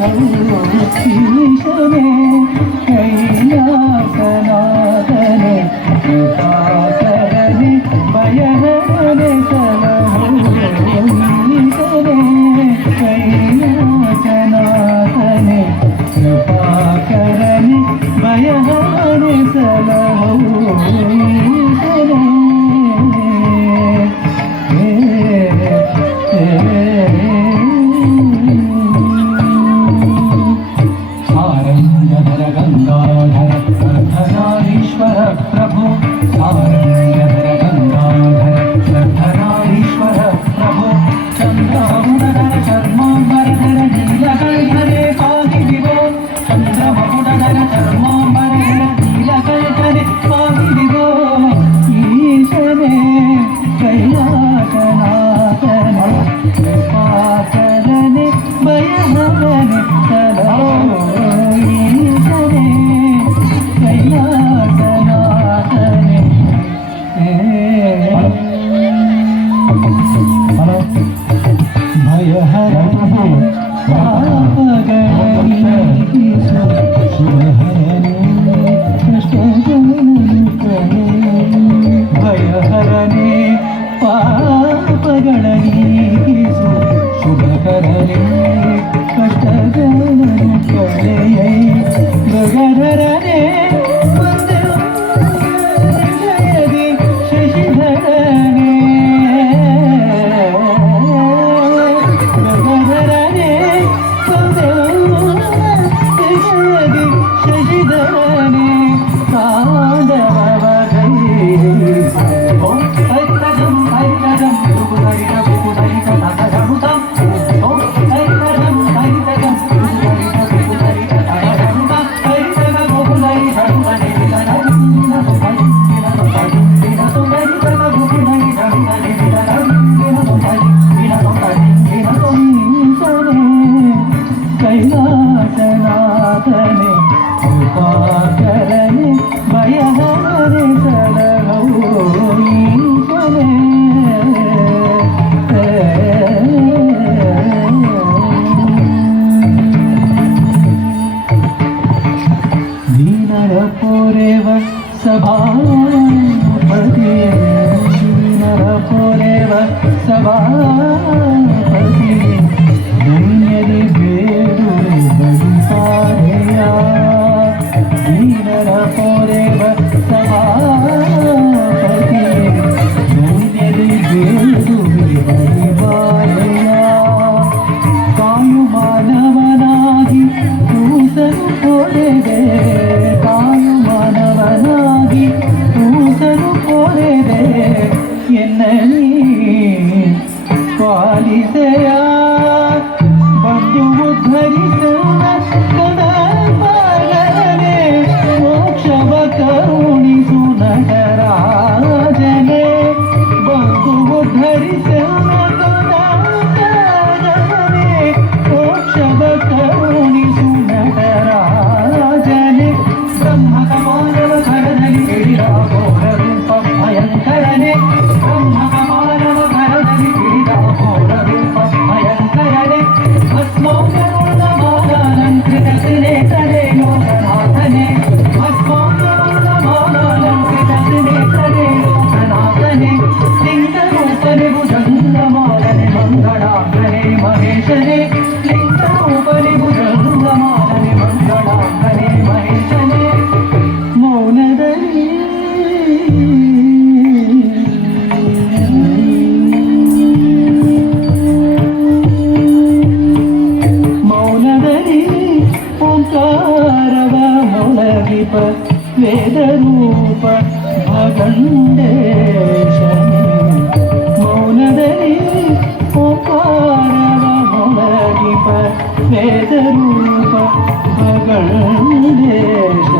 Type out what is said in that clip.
ಈಶನೇ ಕೈಲಾಸನಾಥನೇ ಕೃಪಾಕರನೇ ಭಯಹರನೇ ಸಲಹೋ ಈಶನೇ ಕೈಲಾಸನಾಥನೇ ಕೃಪಾಕರನೇ ಭಯಹರನೇ ಸಲಹೋ ಈಶನೇ सारंगधर गंगाधर अर्धनारीश्वर प्रभु सारंगधर गंगाधर अर्धनारीश्वर प्रभु चंद्रमहुडधर चर्मांबरधर नीलकंठने पाहि विभो चंद्रमहुडधर चर्मांबरधर नीलकंठने पाहि विभो ईशने कैलासनाथने कृपाकरने भयहरने सलहो ಭಯಹರನೇ ಪಾಪಗಳ ನೀಗಿಸು ಶುಭಕರನೇ ಕಷ್ಟಗಳನ್ನು ಕಳೆಯೈ ಗಗಧರನೇ ಜಯದಿ ಶಶಿಧರನೇ ಗಗಧರನೇ ಜಯದಿ ಶಶಿಧರನೇ ಸಾಧವ कैलासनाथने कृपाकरने भयहरने सलहो ईशने दीनर पोरेव सभापति दीनर पोरेव सभापति दैन्यदि ಬೇಡುವೆ ಬಡಿಸಾರೆಯ ದೀನರ ಪೋರೆವ ಸಭಾಪತಿ दैन्यदि ಬೇಡುವೆ ಬಡಿಸಾರೆಯ ಕಾಯು ಮಾನವನಾಗಿ ಕೂಸನು ಪೊರೆದೆ ಕಾಯು ಮಾನವನಾಗಿ ಕೂಸನು ಪೊರೆದೆ ಎನ್ನಲಿ ಪಾಲಿಸೆಯ ಬಂದು ಉದ್ಧರಿಸುವ ಕದಮರನೆ ಮೋಕ್ಷವ ಕರುಣಿಸು ನಟರಾಜನೆ ಬಂದು ಉದ್ಧರಿಸುವ ಕದಮರನೆ ಮೋಕ್ಷವ ಕರುಣಿಸು ನಟರಾಜನೆ ಬ್ರಹ್ಮಕ ಮಾನವ ಕರದಲ್ಲಿ ಹಿಡಿದ ಘೋರ ರೂಪ ಭಯಂಕರನೆ ಬ್ರಹ್ಮಕ ಮಾನವ ಕರದಲ್ಲಿ ಹಿಡಿದ ಘೋರ ರೂಪ ಭಯಂಕರನೆ ಭಸ್ಮೋನ್ನಮಾಲಾಲಂಕೃತನೆ ತಲೆ ಲೋಕನಾಥನೆ ಭಸ್ಮೋನ್ನಮಾಲಾಲಂಕೃತನೆ ತಲೆ ಲೋಕನಾಥನೆ ಲಿಂಗರೂಪನೆ ಭುಜಂಗಮಾಲನೆ ಮಂಗಳಾಂಗನೆ ಮಹೇಶನೆ ಲಿಂಗರೂಪನೆ ಭುಜಂಗಮಾಲನೆ ಮಂಗಳಾಂಗನೆ ಮಹೇಶನೆ ಮೌನದಲ್ಲಿ ಓಂಕಾರವ ಮೊಳಗಿಪ ವೇದರೂಪ ಭಗಂಡೇಶನೇ ಮೌನದಲ್ಲಿ ಓಂಕಾರವ ಮೊಳಗಿಪ ವೇದರೂಪ ಭಗಂಡೇಶ